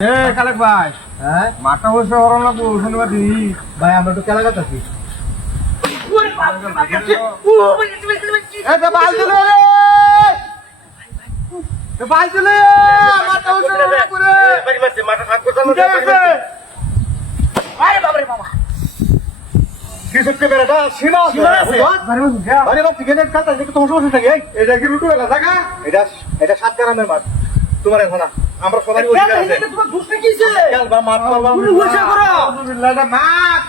কালেক ভাই, হ্যাঁ মাথা বসে ওরম লাগবো শনিবার দিন। ভাই আমরা তো খেলা করতেছি। বাল দিলে বাল দিলে মাথা বসে ওরম করে এটা কি রুটু এলা থাকা? এটা 7 গ্রামের মাছ তোমার এখন না আমরা সবাই ওই জায়গায় আছে খেল বা মাছ মারবা আলহামদুলিল্লাহ, এটা মাছ।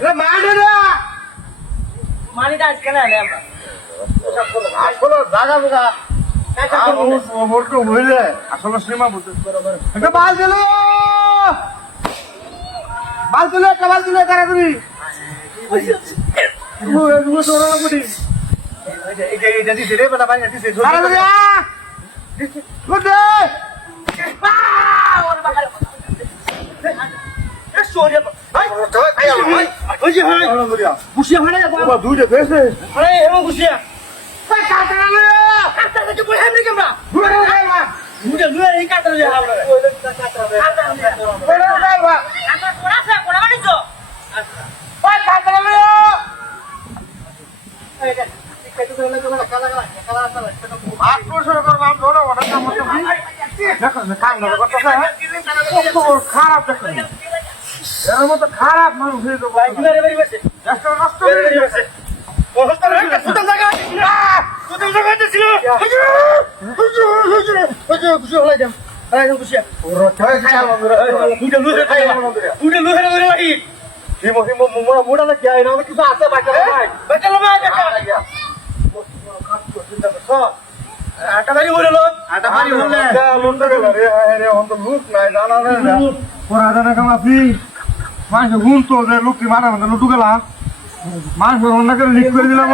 এটা মাছ এটা। আসলে জাগা জাগা হইলে আসলে সীমা বুঝতে একটা বাল দিল বাল দিল একটা বাল দিল তাড়াতাড়ি এটা দিছে রে বেলা ভাই দিছে তাড়াতাড়ি গুড দুইটা পেয়েছে খারাপ দেখো এর মতো খারাপ মানুষ নষ্ট করে দিয়েছে লুকি মারা লুটু গেলা মানুষ অন্য করে লিক করে দিলাম